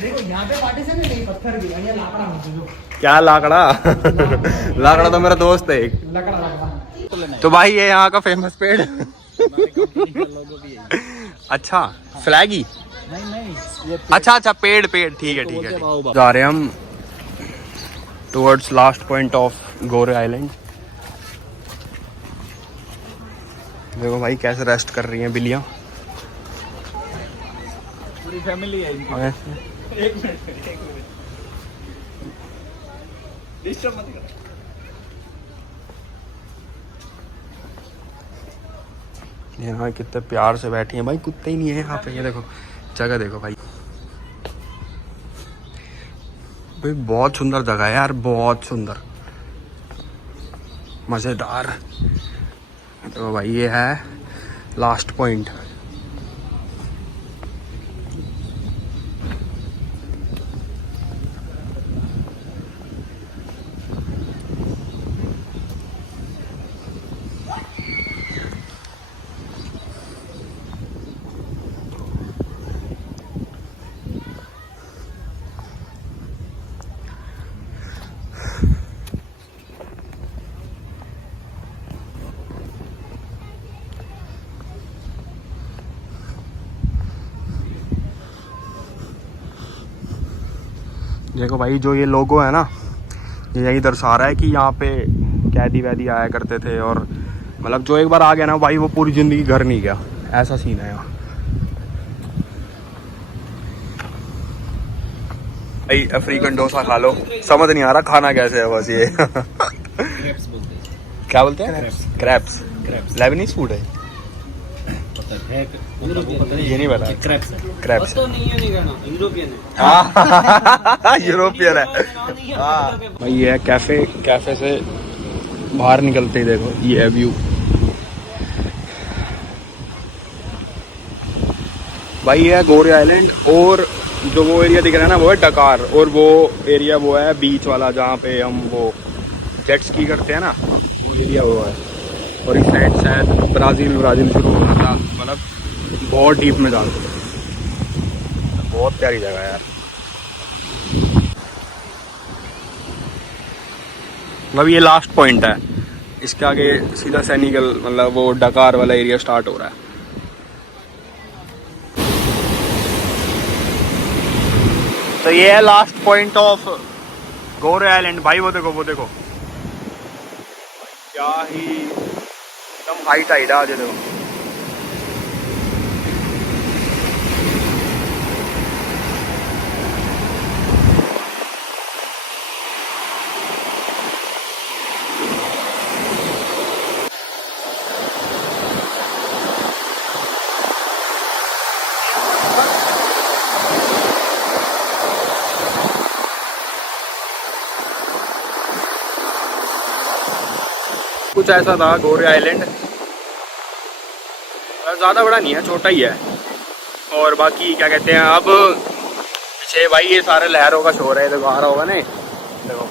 देखो यहाँ पे पार्टीशन है, नहीं पत्थर भी है, लाकड़ा मुझे क्या लाकड़ा? लाकड़ा तो मेरा दोस्त है एक। लकड़ा। तो भाई ये यहाँ का फेमस पेड़। अच्छा फ्लैगी। नहीं अच्छा पेड़ पेड़ ठीक है ठीक है। जा रहे हैं हम towards last point of Gore island. देखो भाई कैसे रेस्ट कर रही हैं बिल्लियाँ। पूरी फैमिली है इनकी। एक मिनट डिस्टर्ब मत करो। यहाँ कितने प्यार से बैठी हैं भाई, कुत्ते ही नहीं है यहाँ पे। ये देखो जगह देखो भाई, भाई बहुत सुंदर जगह है यार, बहुत सुंदर मज़ेदार। तो भाई ये है लास्ट पॉइंट। देखो भाई जो ये लोगो है ना, ये यही दर्शा रहा है कि यहाँ पे कैदी वैदी आया करते थे, और मतलब जो एक बार आ गया ना भाई वो पूरी ज़िंदगी घर नहीं गया, ऐसा सीन है यहाँ। भाई अफ्रीकन डोसा खा लो, समझ नहीं आ रहा खाना कैसे है बस ये। क्रैप्स बोलते हैं। क्या बोलते हैं? क्रैप्स। लेबनीज फूड है ये नहीं पता। क्रैप्स तो नहीं है, नहीं कहना यूरोपियन है। यूरोपियन है भाई। ये है कैफे, कैफे से बाहर निकलते ही देखो ये है व्यू भाई। ये है गोरे आइलैंड, और जो वो एरिया दिख रहा है ना वो है डकार, और वो एरिया वो है बीच वाला जहाँ पे हम वो जेट स्की करते हैं ना, वो एरिया वो है। और इस साइड शायद ब्राज़ील शुरू होना था, मतलब बहुत डीप में डाल। बहुत प्यारी जगह है यार। मतलब ये लास्ट पॉइंट है, इसके आगे सीधा सेनेगल मतलब वो डकार वाला एरिया स्टार्ट हो रहा है। तो ये है last point of Gore island भाई। वो देखो क्या ही एकदम हाइट है आज देखो। कुछ ऐसा था गोरे आइलैंड, ज़्यादा बड़ा नहीं है, छोटा ही है। और बाकी क्या कहते हैं, अब पीछे भाई ये सारे लहरों का शोर है, देखो आ रहा होगा ना देखो।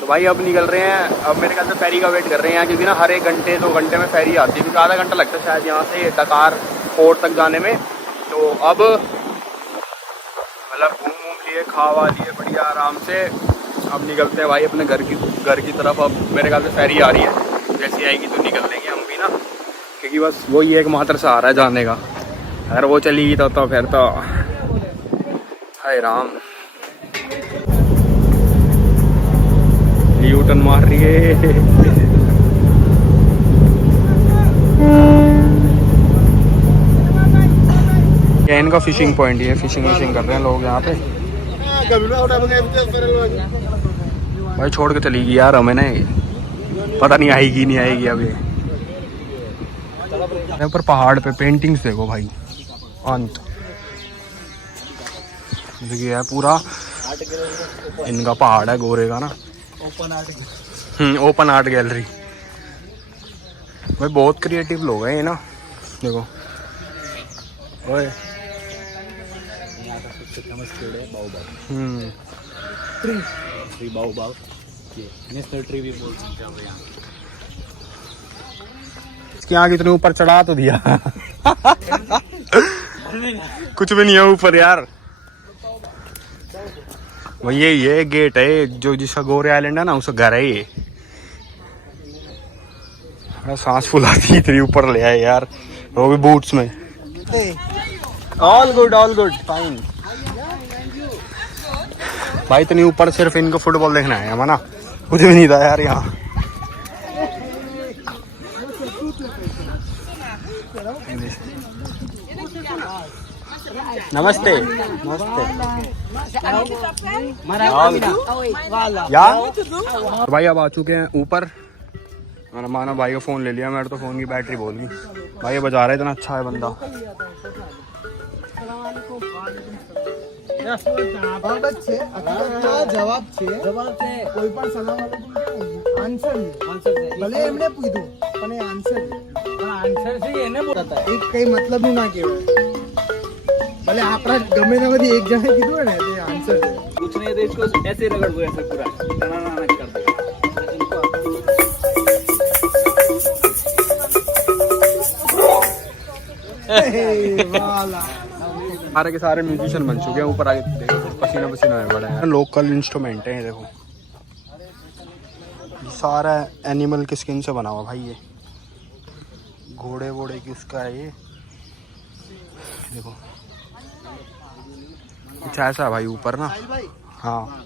तो भाई अब निकल रहे हैं, अब मेरे ख्याल से फेरी का वेट कर रहे हैं, क्योंकि ना हर 1 घंटे 2 घंटे में फेरी आती है, क्योंकि आधा घंटा लगता है शायद यहाँ से डकार पोर्ट तक जाने में। तो अब मतलब घूम लिए, खावा लिए बढ़िया आराम से, अब निकलते हैं भाई अपने घर की तरफ। अब मेरे ख्याल से फेरी आ रही है, जैसी आएगी तो निकल लेंगे हम भी ना, क्योंकि बस वही एकमात्र सहारा है जाने का। अगर वो चलेगी तो फिर तो हाय राम। यू टर्न मार रही है। ये इनका फिशिंग पॉइंट है, फिशिंग विशिंग कर रहे हैं लोग यहाँ पे। भाई छोड़ के चली गई यार हमें, नहीं पता नहीं आएगी नहीं आएगी अभी। ऊपर पहाड़ पे पेंटिंग्स देखो भाई, अंत देखिए है पूरा इनका पहाड़ है गोरे का ना, ओपन आर्ट गैलरी। भाई बहुत क्रिएटिव लोग हैं ये ना, देखो ओए ट्री बाओबाब, ये नेशनल ट्री भी बोल सकते हैं यहाँ। इसके आगे इतने ऊपर चढ़ा तो दिया कुछ भी नहीं है ऊपर यार। वो ये गेट है जो जिसका गोरे आइलैंड है ना, उसका घर है ये। सांस फुलाती इतनी ऊपर ले आए यार, वो भी बूट्स में। All good fine. भाई इतनी ऊपर सिर्फ इनको फुटबॉल देखना है हमारा, कुछ भी नहीं था यार यहाँ। नमस्ते नमस्ते या भाई अब आ चुके हैं ऊपर। मैंने माना भाई का फ़ोन ले लिया, मेरे तो फ़ोन की बैटरी बोल गई। भाई ये बजा रहा है, इतना अच्छा है बंदा। જવાબ છે કોઈ પણ સલામ આન્સર ભલે એમને પૂછ્યું પણ એ આન્સર છે એને બોલતા એક કઈ મતલબ નું ના કહેવાય। ભલે આપણા ગમે તે બધી એક જણે કીધું હોય ને તે આન્સર છે। कुछ नहीं तो इसको ऐसे रगड़ दो, ऐसे पूरा टनाना कर दो। सारे के सारे म्यूजिशियन बन चुके हैं। ऊपर आगे देखो पसीना पसीना है बड़ा है। लोकल इंस्ट्रूमेंट है देखो, सारा एनिमल की स्किन से बना हुआ भाई। ये घोड़े वोड़े की उसका है ये देखो, कुछ ऐसा है भाई ऊपर ना। हाँ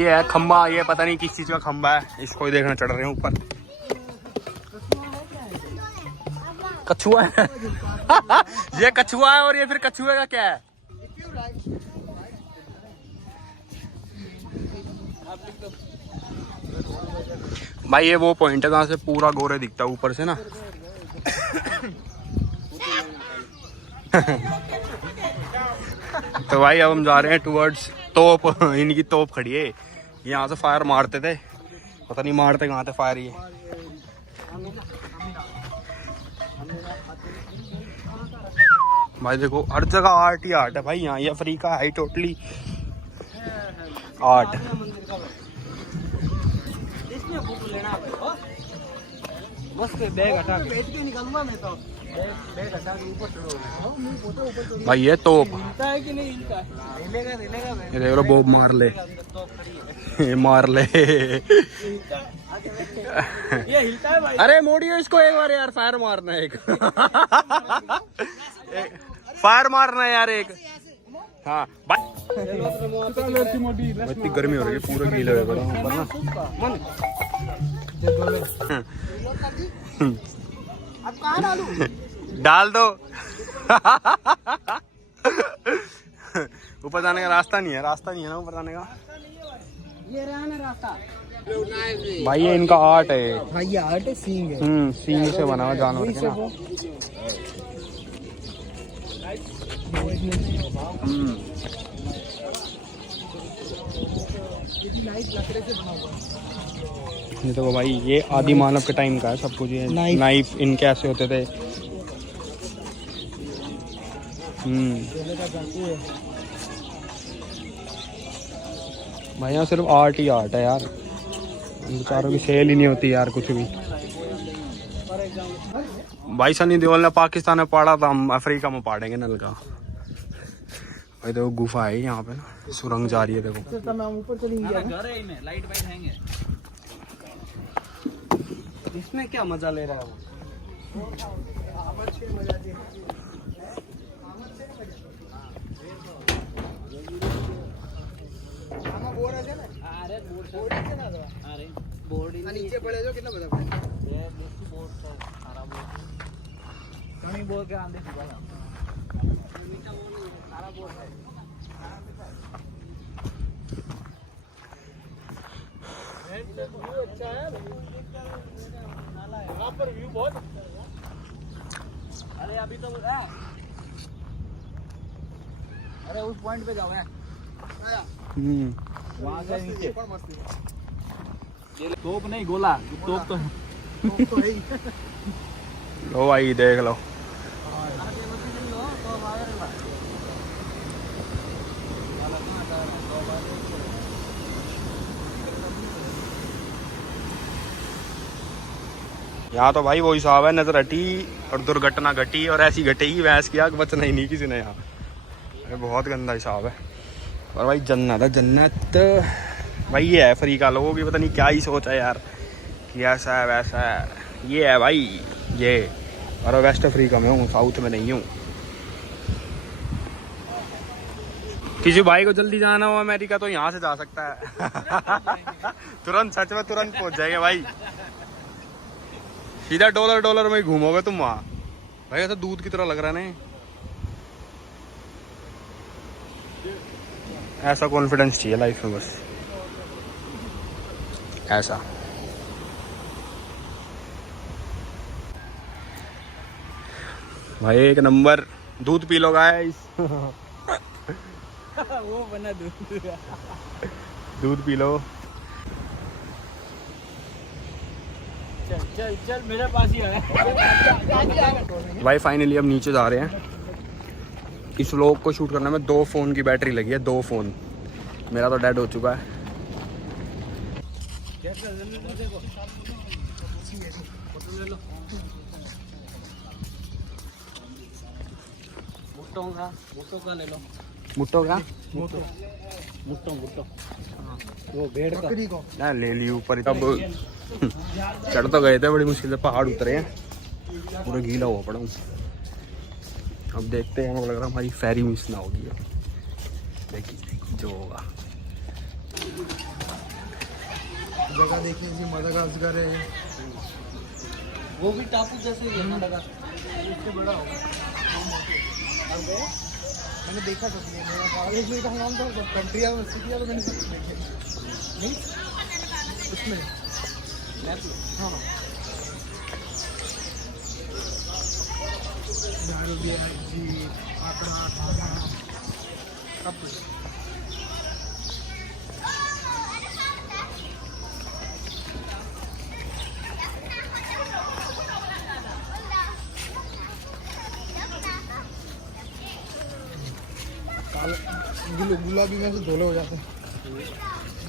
ये है खंबा, ये पता नहीं किस चीज का खंबा है, इसको ही देखना चढ़ रहे हैं ऊपर। कछुआ है ये कछुआ है, और ये फिर कछुए का क्या है? भाई ये वो पॉइंट है जहाँ से पूरा गोरे दिखता है ऊपर से ना। तो भाई अब हम जा रहे हैं टुवर्ड्स तोप। इनकी तोप खड़ी है, यहाँ से फायर मारते थे, पता नहीं मारते कहाँ थे फायर ये। भाई देखो हर जगह आर्ट ही आर्ट है भाई यहाँ। ये अफ्रीका है टोटली आर्ट। भाई ये तोप, ये देख लो बॉब मार ले, ये मार ले। ये हिलता है भाई। अरे मोड़ियो इसको एक बार यार, फायर मारना है एक फायर मारना है यार एक। हाँ इतनी गर्मी हो रही है, पूरा गीला है ऊपर ना। डाल दो ऊपर जाने का रास्ता नहीं है, रास्ता नहीं है ना ऊपर जाने का। ये रहा ना रास्ता भाई ये इनका आर्ट है। हाँ ये आर्ट है, सींग है। सींग से बना हुआ जानवर के ना। ये देखो भाई, ये आदि मानव के टाइम का है सब कुछ। ये नाइफ इनके ऐसे होते थे। भाई यहाँ सिर्फ आर्ट ही आर्ट है यार, बेचारों की सेल ही नहीं होती यार कुछ भी। भाई सनी देओल ने पाकिस्तान में पाड़ा था, हम अफ्रीका में पाड़ेंगे नल का। भाई देखो गुफा है यहाँ पे ना, सुरंग जा रही है देखो। तो मैं ऊपर चलेंगे घर है में लाइट वाइट हैंगे। इसमें क्या मजा ले रहा है वो? नीचे पड़े जो कितना बजा पड़े कहीं बोल के आंधे की बात अच्छा है यहाँ पर व्यू बहुत। अरे अभी तो अरे उस पॉइंट पे जाओ वहाँ से नीचे तोप नहीं गोला तोप तो है। लो भाई देख लो। यहाँ तो भाई वो हिसाब है, नजर हटी और दुर्घटना घटी और ऐसी घटेगी भैंस की आग, बचना ही नहीं किसी ने यहाँ। अरे बहुत गंदा हिसाब है। और भाई जन्नत है, जन्नत भाई ये है फ्री का। लोगों की पता नहीं क्या ही सोच है यार कि ऐसा है वैसा है। ये है भाई ये। और वेस्ट अफ्रीका में हूँ, साउथ में नहीं हूँ। किसी भाई को जल्दी जाना हो अमेरिका तो यहाँ से जा सकता है। तुरंत, सच में तुरंत पहुँच जाएंगे भाई। सीधा डॉलर में ही घूमोगे तुम वहाँ। भाई ऐसा दूध की तरह लग रहा है ना। ऐसा कॉन्फिडेंस चाहिए लाइफ में बस, ऐसा। भाई एक नंबर दूध पी लो गाइस। वो बना दूध पी लो। चल चल चल मेरे पास ही आया। भाई फाइनली अब नीचे जा रहे हैं। इस व्लॉग को शूट करने में 2 फ़ोन की बैटरी लगी है, 2 फ़ोन। मेरा तो डेड हो चुका है। मुट्टो का ले लो। मुट्टो का मुट्टो वो भेड़ का ना ले ली ऊपर। अब चढ़ तो गए थे, बड़ी मुश्किल से पहाड़ उतरे हैं, पूरा गीला हुआ पड़ा हूँ। अब देखते हैं, हमको लग रहा है हमारी फेरी मिस ना होगी। देखिए जो होगा। जगह देखिए, मदागास्कर है। वो भी टापू जैसे ही है मडागास्कर, उससे बड़ा होगा। मैंने देखा सपने में, बांग्लादेश का नाम तो कंट्री है, सिटी है, तो मैंने सब देखे नहीं उसमें। हाँ जी आंकड़ा सब कुछ। गुलाबी में से धोले हो जाते हैं।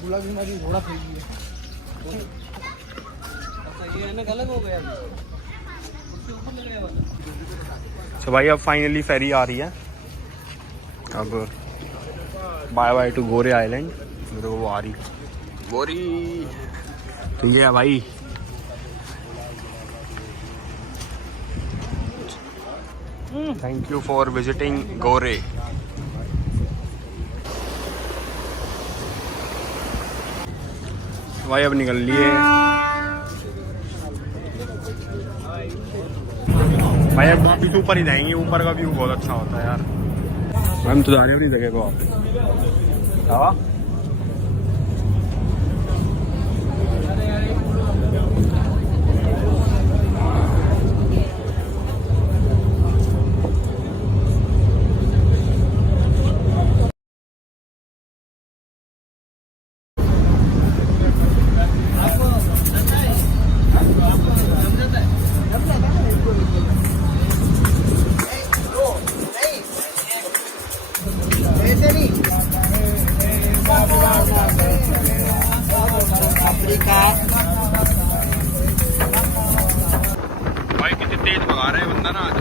गुलाबी में भी घोड़ा फेंक दिया। ये है ना, अलग हो गया। तो भाई अब फाइनली फेरी आ रही है। अब bye by two Gore island. तो वो आ रही गोरी। तो ये है भाई थैंक यू फॉर विजिटिंग गोरे। भाई अब निकल लिए भाई। अब वापिस ऊपर ही जाएंगे। ऊपर का व्यू बहुत अच्छा होता है यार। हम तो जा रहे हैं अपनी जगह को। आप भाई कितने तेज भगा रहे हैं बंदा ना आज।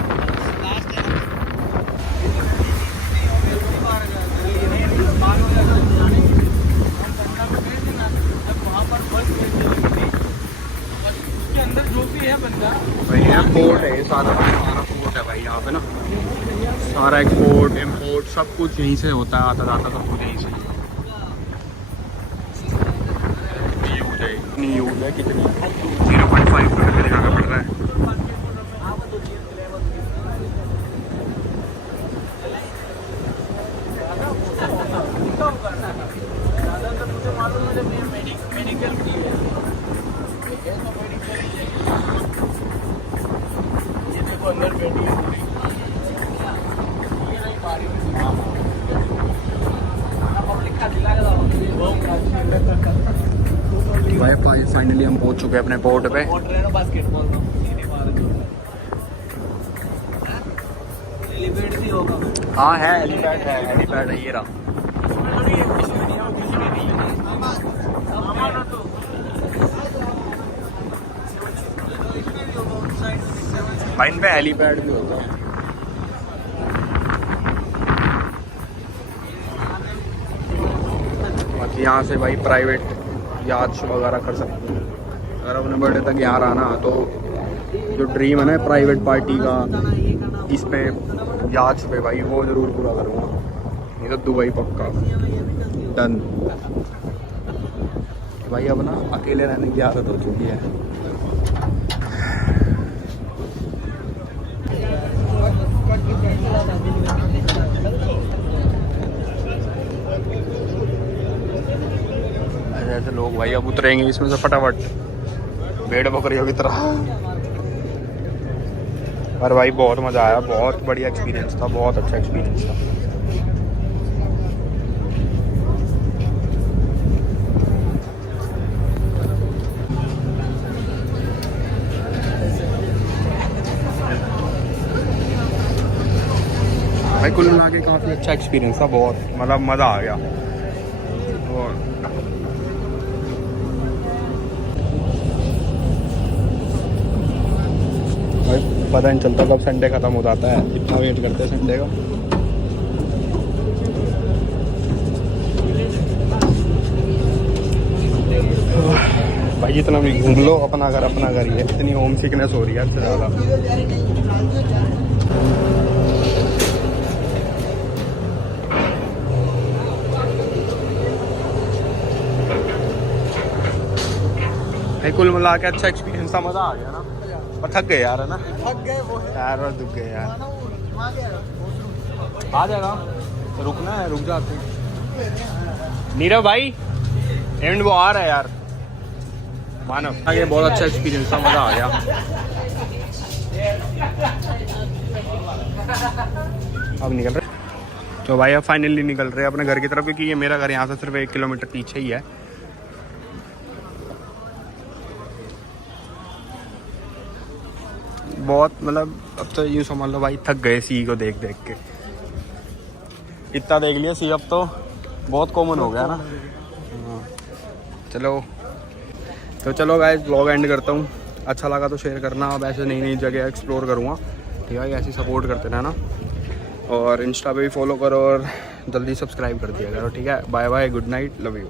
एक्सपोर्ट है सारा पोर्ट है भाई यहाँ पे ना, सारा एक्सपोर्ट इम्पोर्ट सब कुछ यहीं से होता है, आता जाता सब कुछ यहीं से। कितनी यूज है कितनी 0.5 किलोमीटर जाना पड़ रहा है। भाई फाइनली हम पहुंच चुके हैं अपने पोर्ट पे। हाँ है हेलीपैड है ये रहा। भाई इन पे हेलीपैड भी होता है। बाकी यहाँ से भाई प्राइवेट याच वगैरह कर सकते हैं। अगर अपने बर्थडे तक यहाँ रहना तो जो ड्रीम है ना प्राइवेट पार्टी का, इस पे याच पे भाई वो ज़रूर पूरा करूँगा, नहीं तो दुबई पक्का डन। भाई अब ना अकेले रहने की आदत हो चुकी है। ऐसे लोग भाई अब उतरेंगे इसमें से फटाफट भेड़ बकरियों की तरह। पर भाई बहुत मज़ा आया, बहुत बढ़िया एक्सपीरियंस था, बहुत अच्छा एक्सपीरियंस था। भाई कुल मिला के काफ़ी अच्छा एक्सपीरियंस था, बहुत मतलब मज़ा आ गया। और पता नहीं चलता कब संडे ख़त्म हो जाता है, इतना वेट करते हैं संडे का। भाई जितना भी घूम लो अपना घर ही है, इतनी होम सिकनेस हो रही है इससे ज़्यादा। भाई कुल मिला के अच्छा एक्सपीरियंस था, मज़ा आ गया ना। पर थक गए यार, है ना, थक गए वो है यार और दुख गए यार। आ जाएगा तो रुकना है, रुक जाते हैं। नीरव भाई एंड वो आ रहा है यार, मानव आगे बहुत अच्छा एक्सपीरियंस था, मज़ा आ गया। अब निकल रहे तो भाई अब फाइनली निकल रहे हैं अपने घर की तरफ, क्योंकि ये मेरा घर यहाँ से सिर्फ 1 किलोमीटर पीछे ही है। बहुत मतलब अब तो यूँ समझ लो भाई थक गए सी को देख देख के, इतना देख लिया सी, अब तो बहुत कॉमन हो गया ना। हाँ चलो गाइस ब्लॉग एंड करता हूँ। अच्छा लगा तो शेयर करना, अब ऐसे नई नई जगह एक्सप्लोर करूँगा, ठीक है, ऐसी सपोर्ट करते रहना। और इंस्टा पे भी फॉलो करो और जल्दी सब्सक्राइब कर दिया करो, ठीक है। Bye bye, good night, love you.